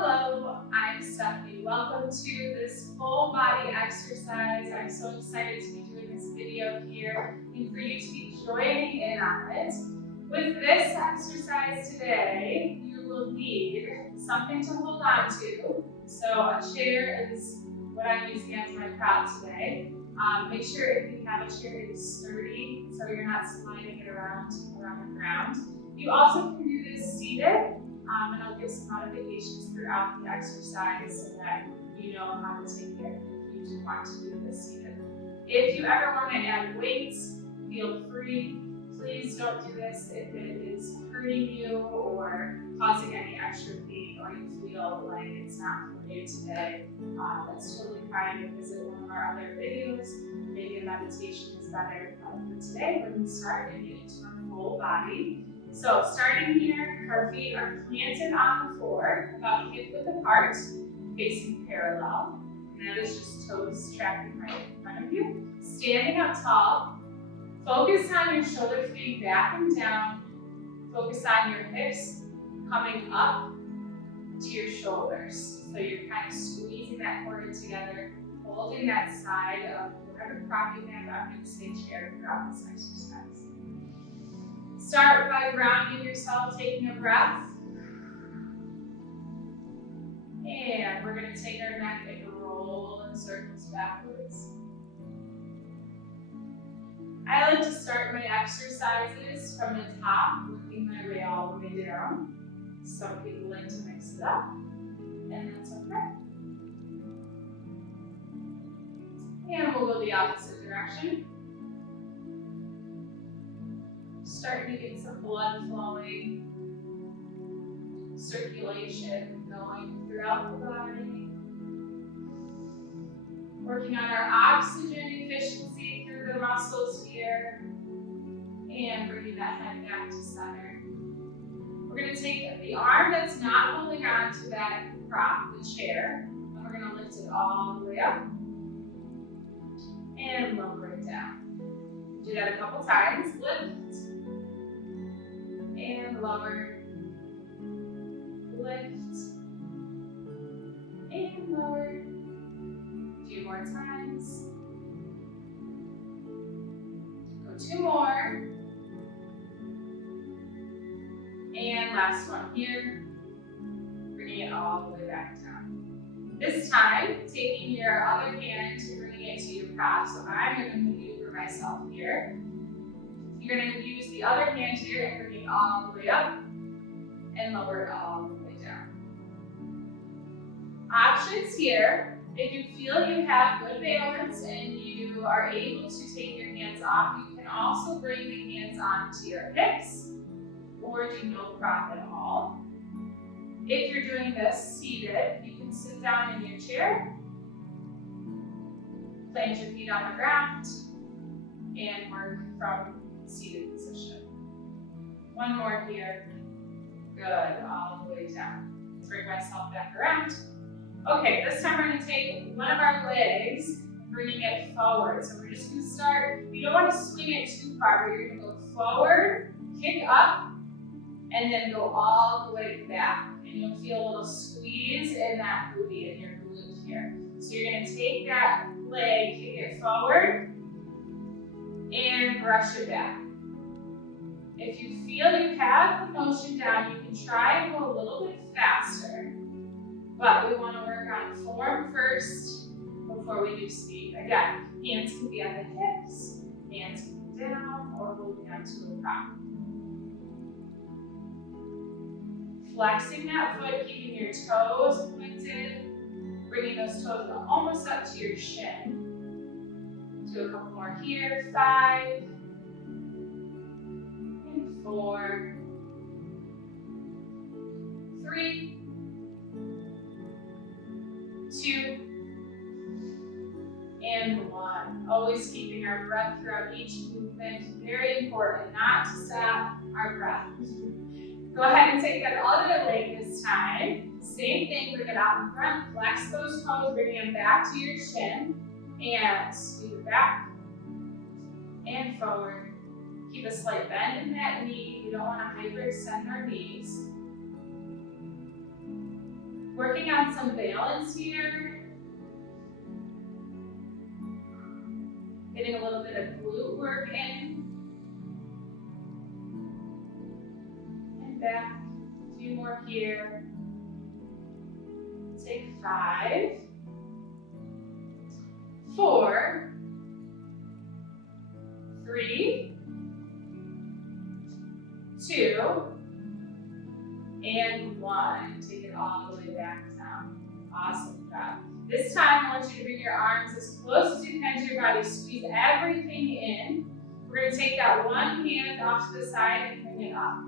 Hello, I'm Stephanie. Welcome to this full body exercise. I'm so excited to be doing this video here and for you to be joining in on it. With this exercise today, you will need something to hold on to. So a chair is what I'm using as my prop today. Make sure if you have a chair, it is sturdy so you're not sliding it around the ground. You also can do this seated. And I'll give some modifications throughout the exercise so that you know how to take it if you want to do this seated. If you ever want to add weights, feel free. Please don't do this if it is hurting you or causing any extra pain or you feel like it's not for you today. That's totally fine. You visit one of our other videos. Maybe a meditation is better. For today, we're going to start and get into our full body. So starting here, our feet are planted on the floor, about hip-width apart, facing parallel. And that is just toes tracking right in front of you. Standing up tall, focus on your shoulders being back and down. Focus on your hips coming up to your shoulders. So you're kind of squeezing that cord together, holding that side of whatever prop you have. I'm going to say chair throughout this exercise. Start by grounding yourself, taking a breath. And we're going to take our neck and roll in circles backwards. I like to start my exercises from the top, working my way all the way down. Some people like to mix it up, and that's okay. And we'll go the opposite direction. Starting to get some blood flowing, circulation going throughout the body. Working on our oxygen efficiency through the muscles here. And bringing that head back to center. We're going to take the arm that's not holding on to that prop, the chair, and we're going to lift it all the way up. And lower it down. Do that a couple times. Lift. And lower, lift, and lower. A few more times. Go two more. And last one here. Bringing it all the way back down. This time, taking your other hand and bringing it to your prop. So I'm going to maneuver myself here. You're going to use the other hand here and bring it all the way up and lower it all the way down. Options here, if you feel you have good balance and you are able to take your hands off, you can also bring the hands onto your hips or do no prop at all. If you're doing this seated, you can sit down in your chair, plant your feet on the ground, and work from seated position. One more here. Good, all the way down. Let's bring myself back around. Okay, this time we're going to take one of our legs, bringing it forward. So we're just going to start, you don't want to swing it too far, but you're going to go forward, kick up, and then go all the way back. And you'll feel a little squeeze in that booty, in your glute here. So you're going to take that leg, kick it forward, and brush it back. If you feel you have the motion down, you can try and go a little bit faster. But we want to work on form first before we do speed. Again, hands can be at the hips, hands can be down, or holding onto a prop. Flexing that foot, keeping your toes pointed, bringing those toes almost up to your shin. Do a couple more here. 5 and 4, 3, 2, and 1. Always keeping our breath throughout each movement. Very important not to stop our breath. Go ahead and take that other leg this time. Same thing, bring it out in front. Flex those toes, bring them back to your shin. And scoot it back and forward. Keep a slight bend in that knee. We don't want to hyperextend our knees. Working on some balance here. Getting a little bit of glute work in. And back. A few more here. Take 5, 4, 3, 2, and 1. Take it all the way back down. Awesome job. This time, I want you to bring your arms as close as you can to your body. Squeeze everything in. We're going to take that one hand off to the side and bring it up.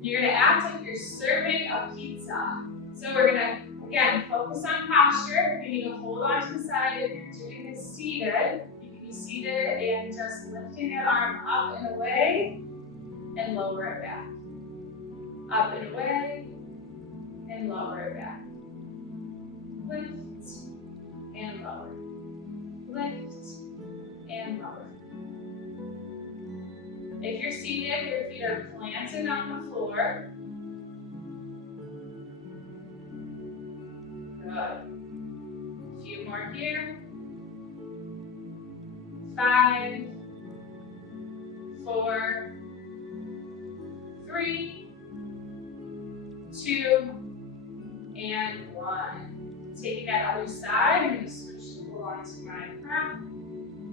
You're going to act like you're serving a pizza. So we're going to, again, focus on posture. You need to hold on to the side. If you're doing this seated, you can be seated and just lifting that arm up and away and lower it back. Up and away and lower it back. Lift and lower. Lift and lower. If you're seated, your feet are planted on the floor. Good. A few more here. 5, 4, 3, 2, and 1. Taking that other side, I'm going to switch to hold on to my crown.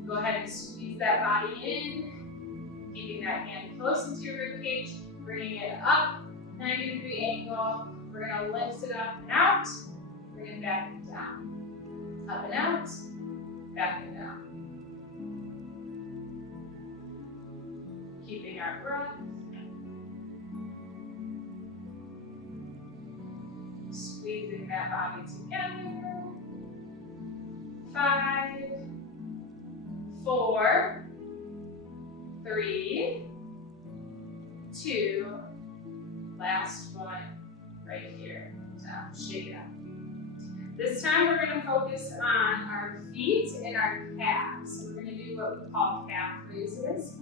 Go ahead and squeeze that body in, keeping that hand close into your rib cage, bringing it up, 90-degree angle. We're going to lift it up and out, bring it back and down. Up and out, back and down. Keeping our breath. Squeezing that body together. 5, 4, 3, 2, last one right here. Down, shake it out. This time we're going to focus on our feet and our calves. So we're going to do what we call calf raises.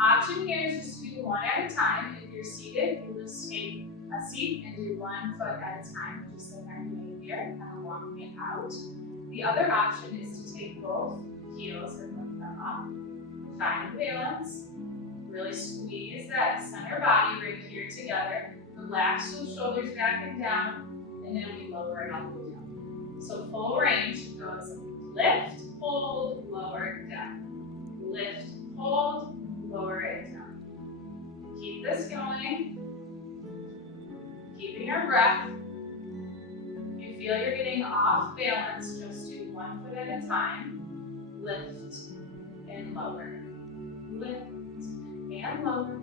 Option here is just to do one at a time. If you're seated, you'll just take a seat and do 1 foot at a time, just like I'm doing here, kind of walking it out. The other option is to take both heels and lift them up. Find balance. Really squeeze that center body right here together. Relax those shoulders back and down, and then we lower it up and down. So full range goes lift, hold, lower, down. Lift, hold, lower it down. Keep this going. Keeping our breath. If you feel you're getting off balance, just do 1 foot at a time. Lift and lower. Lift and lower.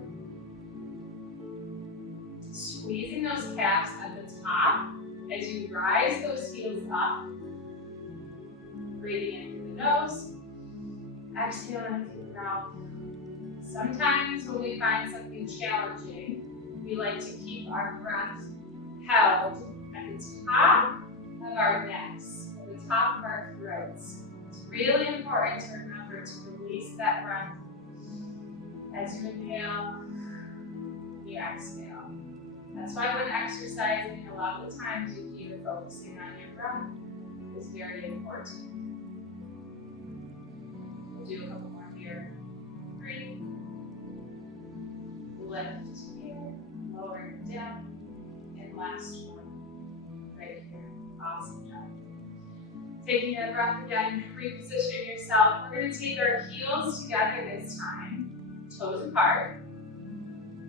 Squeezing those calves at the top as you rise those heels up. Breathing in through the nose. Exhaling through the mouth. Sometimes when we find something challenging, we like to keep our breath held at the top of our necks, at the top of our throats. It's really important to remember to release that breath as you inhale and you exhale. That's why when exercising, a lot of the times you keep focusing on your breath is very important. We'll do a couple more here. 3. Lift here, lower down, and last one right here. Awesome job. Taking a breath again, reposition yourself. We're going to take our heels together this time, toes apart.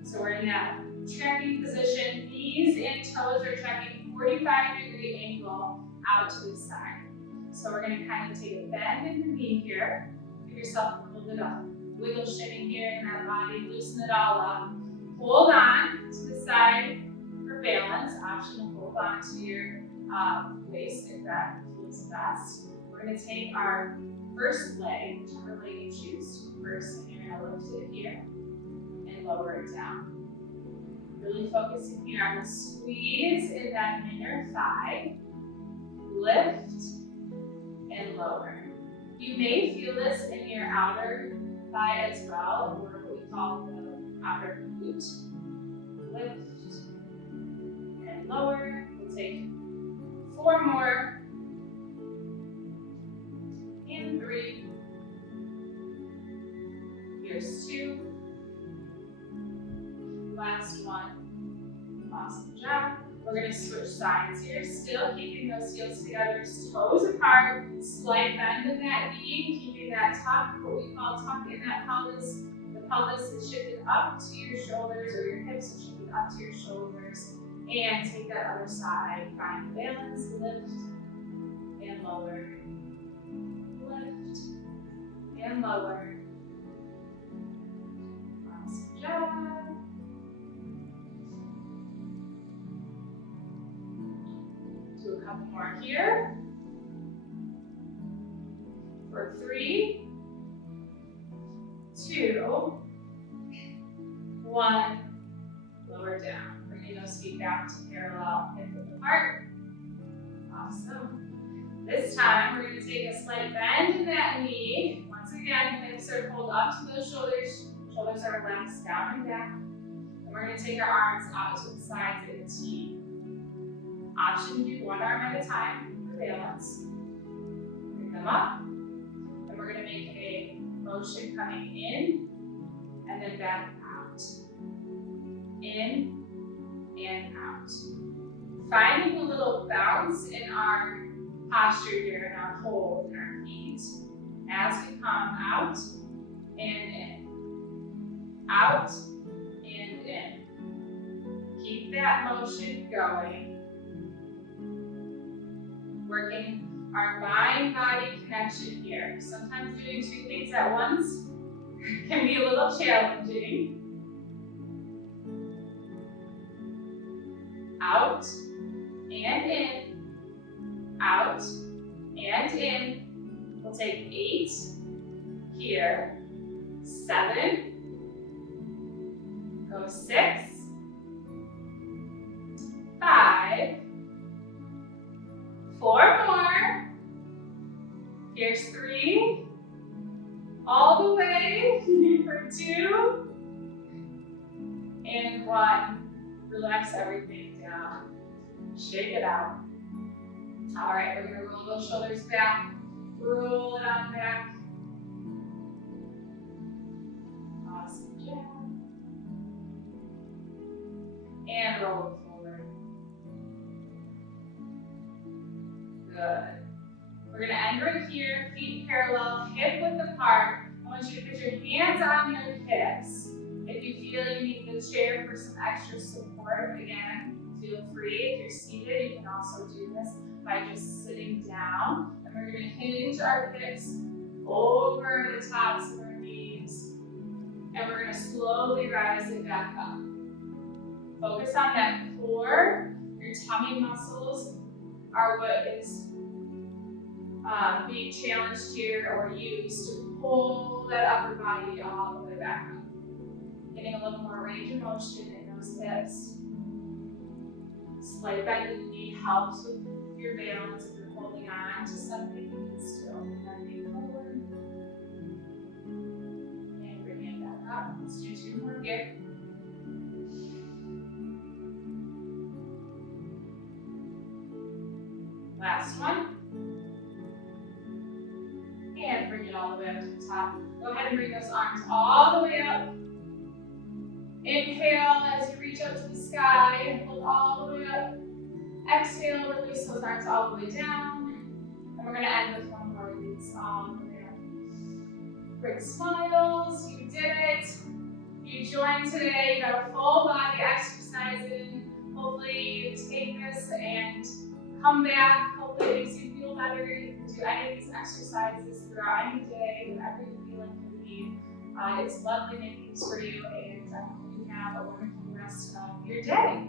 So we're in that trekking position. Knees and toes are trekking 45-degree angle out to the side. So we're going to kind of take a bend in the knee here. Give yourself a little bit of wiggle shimmy here in that body. Loosen it all up. Hold on to the side for balance. Optional, hold on to your waist if that feels best. We're going to take our first leg, whichever leg you choose first, and you're going to lift it here and lower it down. Really focusing here on the squeeze in that inner thigh. Lift and lower. You may feel this in your outer thigh as well, or what we call the outer glute. Lift and lower. We'll take 4 more. And 3. Here's 2. Last one. Awesome job. We're going to switch sides here, still keeping those heels together, toes apart, slight bend in that knee, keeping that tuck, what we call tuck in that pelvis. The pelvis is shifted up to your shoulders, or your hips are shifted up to your shoulders. And take that other side. Find balance, lift, and lower. Lift, and lower. Awesome job. Do a couple more here. For 3, 2, 1. Lower down. Bringing those feet back to parallel, hip width apart. Awesome. This time we're going to take a slight bend in that knee. Once again, hips are pulled up to those shoulders. Shoulders are relaxed down and back. And we're going to take our arms out to the sides in a T. Option to do one arm at a time for balance. Bring them up. And we're going to make a motion coming in and then back out. In and out. Finding a little bounce in our posture here and our hold in our feet as we come out and in. Out and in. Keep that motion going. Working our mind-body connection here. Sometimes doing 2 things at once can be a little challenging. Out and in, out and in. We'll take 8 here, 7, go 6, 5, 4 more. Here's 3, all the way for 2, and 1. Relax everything down. Shake it out. All right, we're going to roll those shoulders back. Roll it on back. Awesome job. And roll it forward. Good. We're going to end right here, feet parallel, hip width apart. I want you to put your hands on your hips. If you feel you need the chair for some extra support, again, feel free. If you're seated, you can also do this by just sitting down. And we're going to hinge our hips over the tops of our knees. And we're going to slowly rise it back up. Focus on that core. Your tummy muscles are what is being challenged here or used to pull that upper body all the way back up. Getting a little more range of motion in those hips. Slight bend in the knee helps with your balance if you're holding on to something. You can still bending forward. And bring it back up. Let's do 2 more here. Last one. And bring it all the way up to the top. Go ahead and bring those arms all the way up. Inhale as you reach up to the sky, hold all the way up. Exhale, release those arms all the way down. And we're going to end with one more release all the way up. Big smiles, you did it. You joined today, you got a full body exercise in. Hopefully you take this and come back. Hopefully it makes you feel better. You can do any of these exercises throughout any day, whatever you feel like you need. It's lovely making these for you, and I hope you have a wonderful rest of your day.